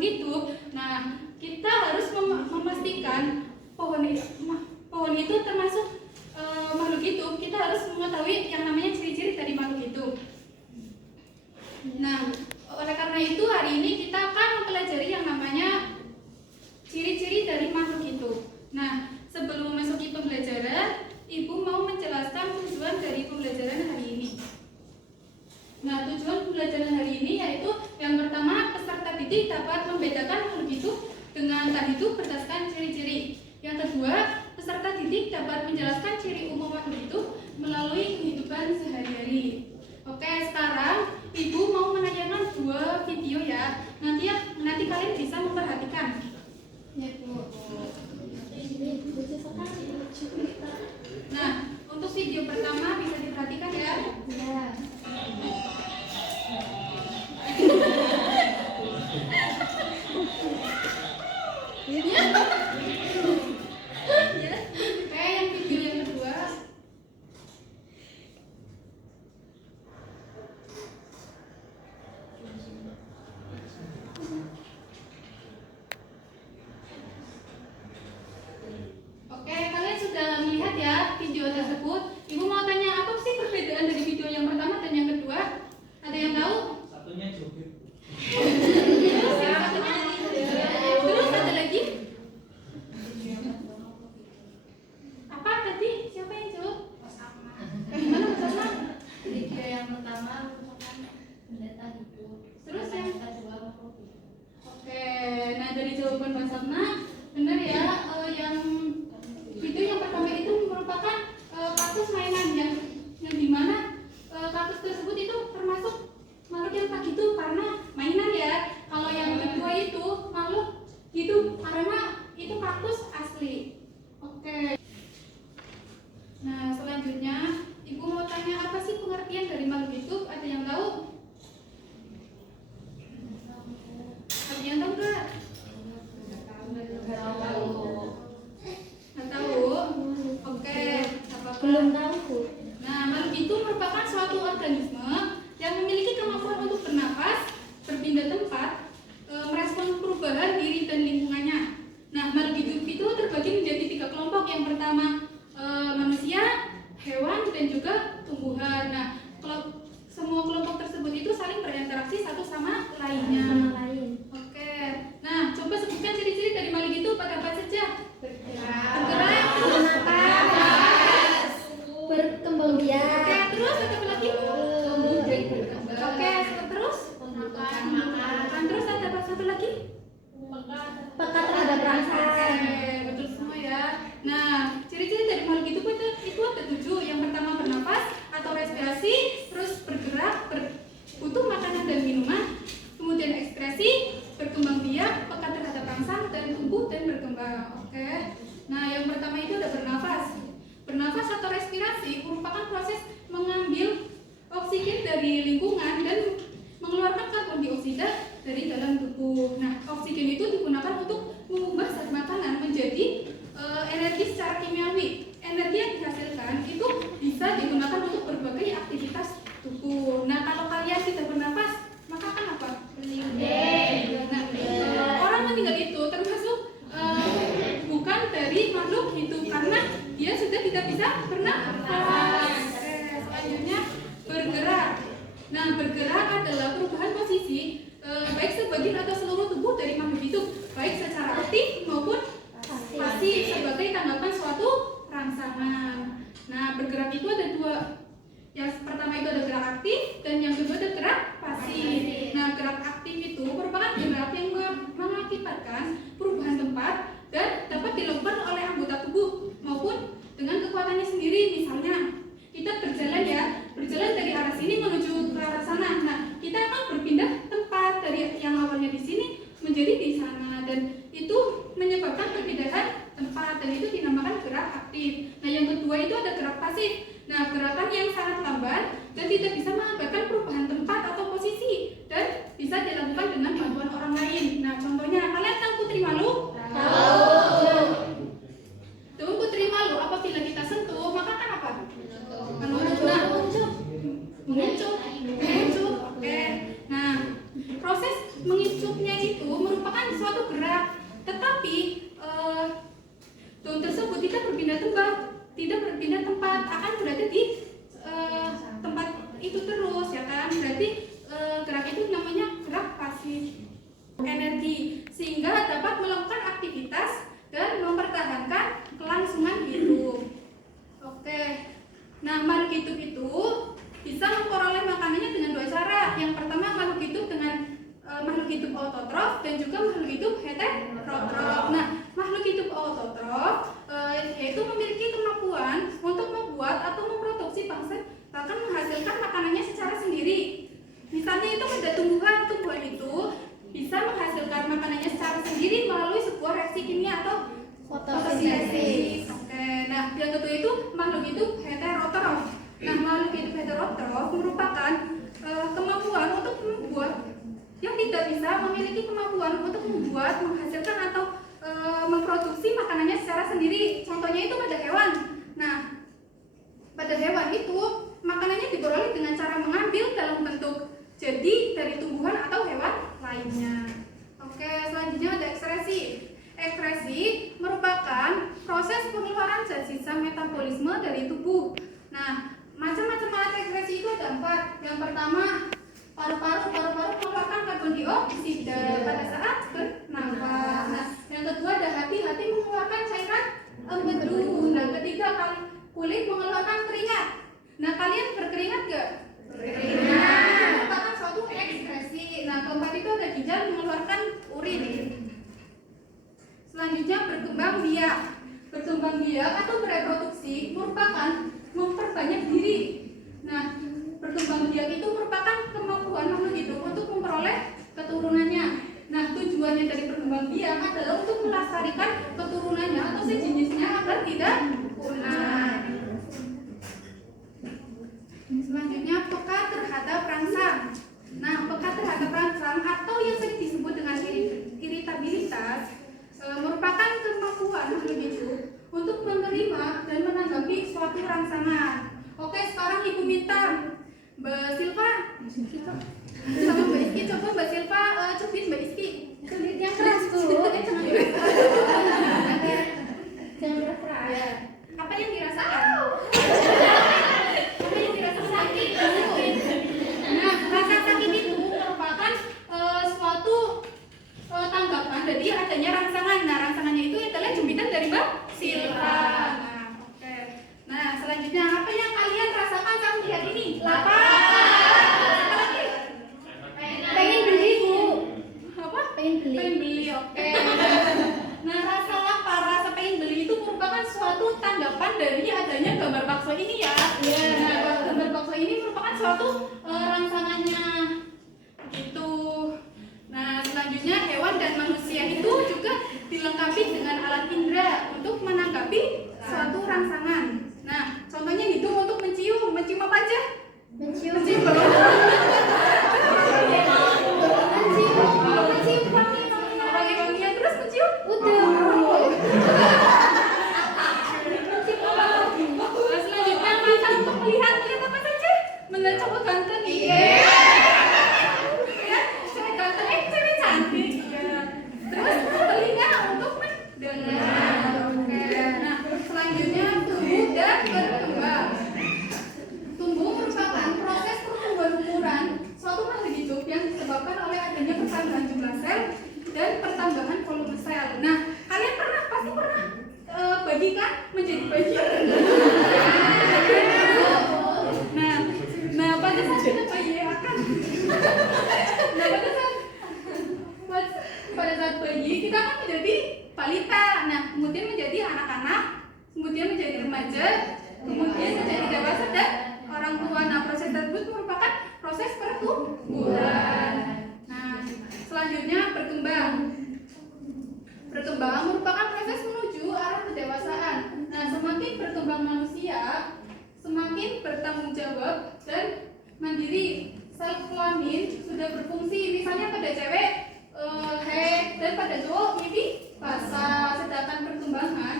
makhluk hidup. Nah, kita harus memastikan pohon itu termasuk makhluk hidup. Kita harus mengetahui yang namanya ciri-ciri dari makhluk hidup. Nah, oleh karena itu hari ini kita akan mempelajari yang namanya ciri-ciri dari makhluk hidup. Nah, sebelum memasuki pembelajaran, Ibu mau menjelaskan tujuan dari pembelajaran hari ini. Nah, tujuan pembelajaran hari ini yaitu yang pertama, peserta didik dapat membedakan makhluk hidup dengan tak hidup berdasarkan ciri-ciri. Yang kedua, peserta didik dapat menjelaskan ciri umum makhluk hidup melalui kehidupan sehari-hari. Oke, sekarang Ibu mau menayangkan 2 video ya. Nanti kalian bisa memperhatikan. Ya, Bu. Nah, untuk video pertama bisa diperhatikan ya. Ya. Yang video yang kedua. Oke, kalian sudah melihat ya video tersebut. Ibu mau tanya apa sih perbedaan dari video yang pertama dan yang kedua? Ada yang tahu? Satunya joget. Terus ada lagi? Apa tadi? Siapa yang jawab? Gimana Mas Asma? Video yang pertama merupakan pendeta hidup. Terus yang kedua makhluk hidup. Oke, nah dari jawaban Mas Asma benar ya, yang video yang pertama itu merupakan kaktus mainan yang dimana kaktus tersebut itu termasuk makhluk yang tak hidup karena mainan ya. Kalau yang kedua itu makhluk hidup karena itu kaktus asli. Oke. Nah, selanjutnya Ibu mau tanya apa sih pengertian dari makhluk hidup? Ada yang tahu? Ada yang tahu nggak? Nggak tahu. Oke. Belum tahu. Nah, makhluk itu merupakan suatu organisme yang memiliki kemampuan untuk bernafas, berpindah tempat, merespons perubahan diri dan lingkungannya. Nah, makhluk hidup itu terbagi menjadi 3 kelompok. Yang pertama manusia, hewan, dan juga tumbuhan. Nah, semua kelompok tersebut itu saling berinteraksi satu sama lainnya. Oke. Nah, coba sebutkan ciri-ciri dari makhluk hidup pada apa saja? Bergerak, Bernafas, berkembang biak. Oke, terus ada apa lagi? Tumbuh dan berkembang. Oke, terus? Makan. Terus ada apa satu lagi? Peka terhadap rasa. Oke, betul semua ya. Nah, ciri-ciri dari makhluk hidup itu ada 7. Yang pertama bernafas atau respirasi, terus bergerak, butuh makanan dan minuman, kemudian ekspresi, berkembang biak, peka terhadap rangsang, dan tumbuh dan berkembang. Oke. Nah, yang pertama itu ada bernafas. Bernafas atau respirasi merupakan proses mengambil oksigen dari lingkungan dan mengeluarkan karbon dioksida dari dalam tubuh. Nah, oksigen itu digunakan untuk mengubah zat makanan menjadi energi secara kimiawi. Energi yang dihasilkan itu bisa digunakan untuk berbagai aktivitas tubuh. Nah, kalau kalian tidak bernafas, maka akan apa? Meninggal. Nah, orang meninggal itu termasuk bukan dari makhluk hidup karena dia sudah tidak bisa bernafas. Selanjutnya bergerak. Nah, bergerak adalah perubahan posisi baik sebagian atau seluruh tubuh dari makhluk hidup, baik secara aktif maupun pasif sebagai tanggapan suatu rangsangan. Nah, bergerak itu ada 2. Yang pertama itu ada gerak aktif dan yang kedua ada gerak pasif. Nah, gerak aktif itu merupakan gerak yang mengakibatkan perubahan tempat dan dapat dilakukan oleh anggota tubuh maupun dengan kekuatannya sendiri. Misalnya, kita berjalan dari arah sini menuju ke arah sana. Nah, kita akan berpindah tempat dari yang awalnya di sini gerak, tetapi daun tersebut tidak berpindah tempat, akan berada di tempat itu terus, ya kan? Berarti gerak itu namanya gerak pasif energi, sehingga dapat melakukan aktivitas dan mempertahankan kelangsungan hidup. Oke, nah makhluk hidup itu bisa memperoleh makanannya dengan dua cara. Yang pertama makhluk hidup dengan makhluk hidup autotrof dan juga makhluk hidup heterotrof. Nah, makhluk hidup autotrof yaitu memiliki kemampuan untuk membuat atau memproduksi bahkan menghasilkan makanannya secara sendiri. Misalnya itu pada tumbuhan itu bisa menghasilkan makanannya secara sendiri melalui sebuah reaksi kimia atau fotosintesis. Oke, nah yang kedua itu makhluk hidup heterotrof. Nah, makhluk hidup heterotrof merupakan kemampuan untuk membuat yang tidak bisa memiliki kemampuan untuk membuat, menghasilkan atau memproduksi makanannya secara sendiri. Contohnya itu pada hewan. Nah, pada hewan itu makanannya diperoleh dengan cara mengambil dalam bentuk jadi dari tumbuhan atau hewan lainnya. Oke, selanjutnya ada ekskresi. Ekskresi merupakan proses pengeluaran zat sisa metabolisme dari tubuh. Nah, macam-macam alat ekskresi itu ada 4. Yang pertama, paru-paru mengeluarkan karbon dioksida pada saat bernafas. Nah, yang kedua ada hati mengeluarkan cairan empedu. Nah, ketiga kulit mengeluarkan keringat. Nah, kalian berkeringat gak? Berkeringat. Merupakan suatu ekskresi. Nah, keempat itu ada ginjal mengeluarkan urin. Selanjutnya berkembang biak. Berkembang biak atau bereproduksi merupakan memperbanyak diri. Nah, berkembang biak itu merupakan kemampuan makhluk hidup untuk memperoleh keturunannya. Nah, tujuannya dari berkembang biak adalah untuk melestarikan keturunannya atau sejenisnya agar tidak punah. Selanjutnya peka terhadap rangsang. Nah, peka terhadap rangsang atau yang sering disebut dengan iritabilitas merupakan kemampuan makhluk hidup untuk menerima dan menanggapi suatu rangsangan. Oke, sekarang Ibu minta Mbak Silva sama Mbak Iski, coba Mbak Silva cubit Mbak Iski. Cubit yang keras tuh. Jangan keras. Ya. Apa yang dirasakan? Apa yang dirasakan sakit? Nah, rasa sakit itu merupakan suatu tanggapan dari adanya rangsangan. Nah, rangsangannya itu adalah jubitan dari Mbak Silva. Nah, oke. Nah, selanjutnya apa yang kalian rasakan saat melihat ini? Lapar. Apa lagi? Pengen beli, Bu. Apa? Pengen beli. Oke. Nah, rasa lapar, rasa pengen beli itu merupakan suatu tanggapan dari adanya gambar bakso ini ya. Nah, gambar bakso ini merupakan suatu rangsangannya. Gitu. Nah, selanjutnya hewan dan manusia itu juga dilengkapi dengan alat indera untuk menanggapi suatu rangsangan. Nah, contohnya hidung untuk mencium. Mencium apa aja? Mencium wangi-wangian, terus mencium udang. Nah, selanjutnya mata untuk melihat apa saja? Melihat cowok ganteng. Iya. Cewek ganteng, cewek cantik. Iya. Terus telinga untuk mendengar. Oke. Nah, selanjutnya tubuh dan berkembang. Tumbuh merupakan proses pertumbuhan umuran suatu makhluk hidup yang disebabkan oleh adanya pertambahan jumlah sel dan pertambahan volume sel. Nah, kalian pasti pernah bayi kan menjadi bayi. Nah, pada saat kita bayi akan, pada saat bayi kita akan menjadi balita. Nah, kemudian menjadi anak-anak, kemudian menjadi remaja, kemudian menjadi dewasa dan orang tua. Nah, proses tersebut merupakan proses pertumbuhan. Nah, selanjutnya berkembang. Berkembang merupakan proses menuju arah kedewasaan. Nah, semakin berkembang manusia, semakin bertanggung jawab dan mandiri. Sel kelamin sudah berfungsi. Misalnya pada cewek head dan pada cowok pipi basah. Sedangkan perkembangan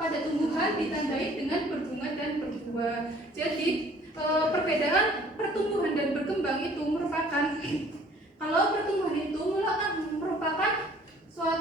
pada tumbuhan ditandai dengan berbunga dan berbuah. Jadi perbedaan pertumbuhan dan berkembang itu merupakan kalau pertumbuhan itu merupakan suatu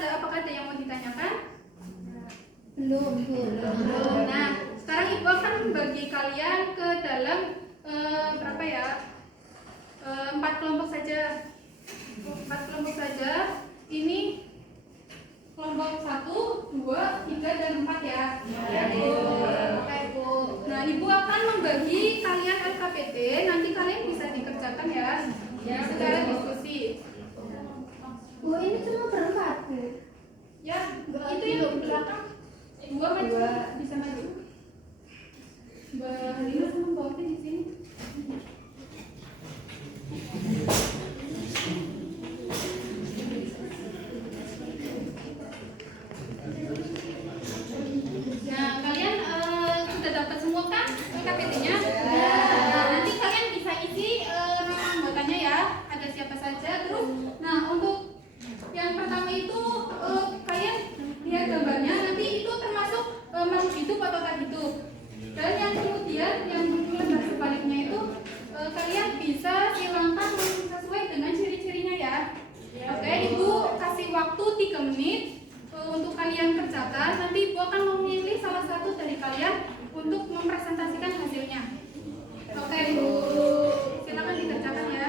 apakah ada yang mau ditanyakan? Belum. Nah, sekarang Ibu akan membagi kalian ke dalam berapa ya? 4 kelompok saja. 4 kelompok saja. Ini kelompok 1, 2, 3, dan 4 ya. Ya, Bu. Oke, Bu. Nah, Ibu akan membagi kalian LKPD. Nanti kalian bisa dikerjakan ya. Secara diskusi. Bu, ini cuma berempat, Bu. Ya, itu yang di belakang. 2 maju, bisa maju. Mbak Halina sama Mbak Oki di sini. Nah, kalian sudah dapat semua kan KPT-nya? Nah, nanti kalian bisa isi nama anggotanya ya. Ada siapa saja. Terus, nah untuk yang pertama itu kalian lihat gambarnya. Nanti itu termasuk makhluk hidup atau tak hidup. Dan yang kemudian yang lembar sebaliknya itu kalian bisa silangkan sesuai dengan ciri-cirinya ya. Oke, Ibu kasih waktu 3 menit untuk kalian kerjakan. Nanti Ibu akan memilih salah satu dari kalian untuk mempresentasikan hasilnya. Oke, Bu, silakan dikerjakan ya.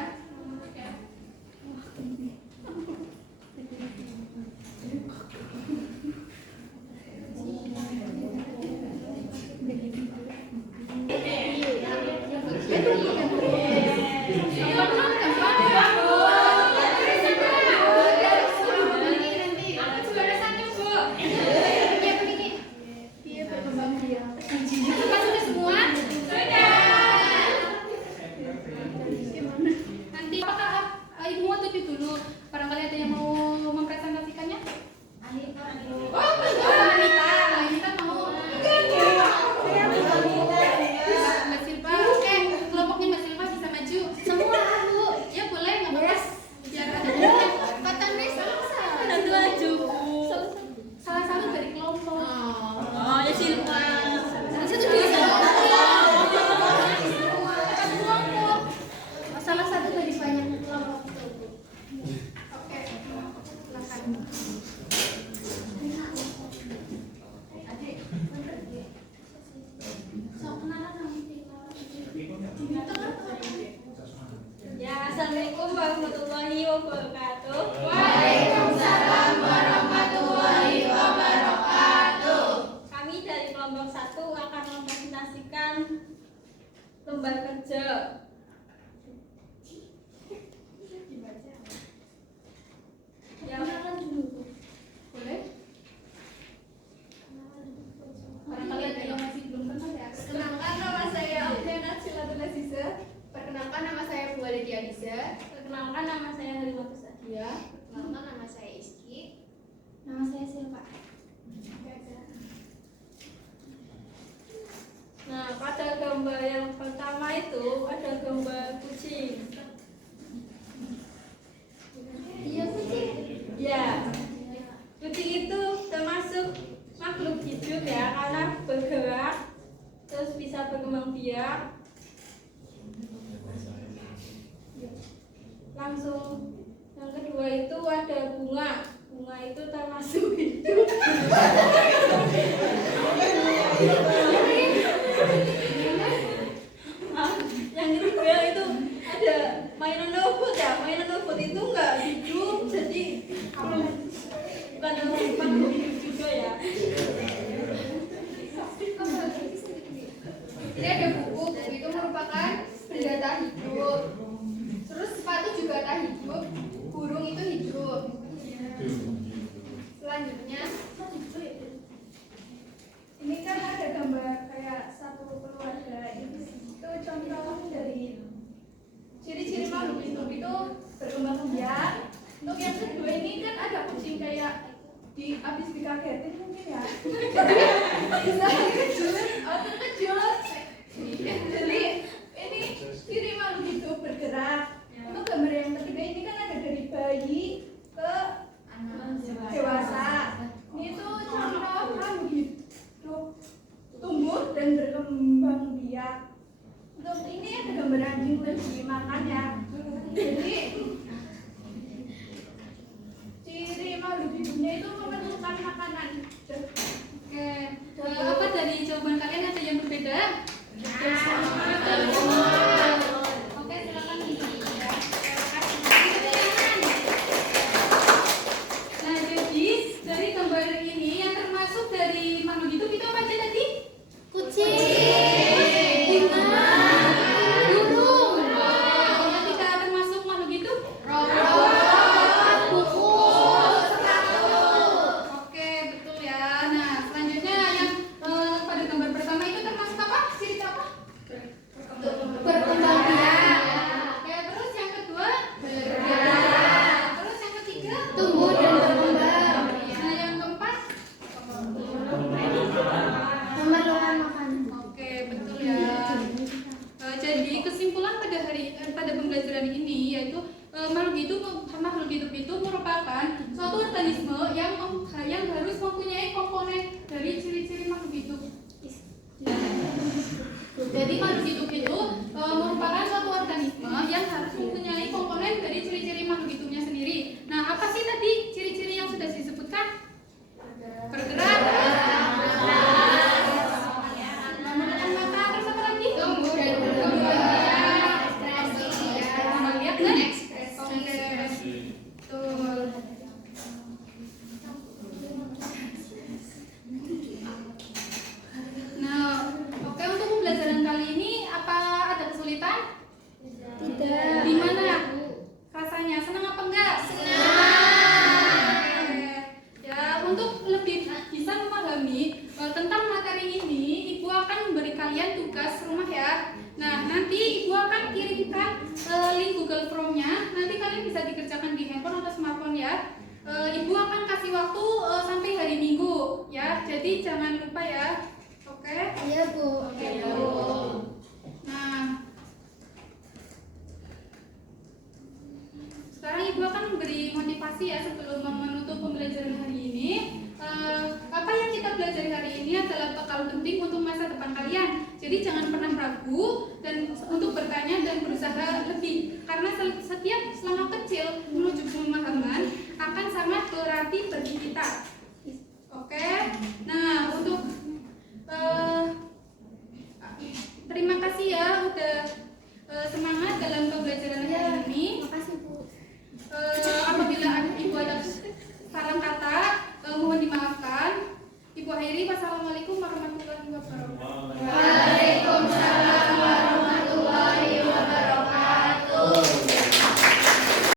Nanti apakah Ibu mau tuju dulu? Barangkali ada yang mau mempresentasikannya? Oh, Anita mau. Mbak Silva, kelompoknya Mbak Silva bisa maju. Semua, Bu. Ya boleh, nggak apa-apa. Biar ada temennya. Kata Nis, salah satu dari kelompok. Ya Silva. Salah satu dari banyak kelompok. Oke, silakan. Ya, Assalamualaikum warahmatullahi wabarakatuh. Waalaikumsalam warahmatullahi wabarakatuh. Kami dari kelompok 1 akan mempresentasikan lembar kerja. Boleh? Barangkali ada yang masih belum kenal ya. Perkenalkan, nama saya Oktana Cilatulasiza. Perkenalkan, nama saya Bu Alidia Diza. Perkenalkan, nama saya Halimah Sadia. Perkenalkan, nama saya Iski. Nama saya Silva. Nah, pada gambar yang pertama itu ada gambar kucing. Iya, kucing. Ya, kucing itu termasuk makhluk hidup ya, karena bergerak, terus bisa berkembang biak. Langsung yang kedua itu ada bunga. Bunga itu termasuk hidup. Yang ketiga itu ada mainan robot ya. Mainan robot itu enggak hidup, jadi bukan makhluk hidup juga ya. Ini ada buku itu merupakan benda tak hidup. Terus sepatu juga tak hidup. Burung itu hidup. Selanjutnya, ini kan ada gambar pada pembelajaran ini, yaitu makhluk hidup itu merupakan suatu organisme yang harus mempunyai komponen dari ciri-ciri makhluk hidup. Jadi makhluk hidup itu merupakan suatu organisme yang harus mempunyai komponen dari ciri-ciri makhluk hidupnya sendiri. Nah, apa sih tadi ciri-ciri yang sudah disebutkan? Bergerak, menggunakan mata, terus apa lagi? Tumbuh dan berkembang, Melihat dan ekspresi. Betul. Nah, oke, untuk pembelajaran kali ini apa ada kesulitan? Tidak. Gimana rasanya? Senang apa enggak? Ya, untuk lebih bisa memahami tentang materi ini, Ibu akan memberi kalian tugas rumah ya. Nah, nanti Ibu akan kirimkan link Google Form-nya. Nanti kalian bisa dikerjakan di handphone atau smartphone ya. Ibu akan kasih waktu sampai hari Minggu ya. Jadi jangan lupa ya. Oke? Iya, Bu. Oke, Bu. Nah, sekarang Ibu akan memberi motivasi ya sebelum menutup pembelajaran hari ini. Apa yang kita pelajari hari ini adalah bekal penting untuk masa depan kalian. Jadi jangan pernah ragu dan untuk bertanya dan berusaha lebih. Karena setiap langkah kecil menuju pemahaman akan sangat berarti bagi kita.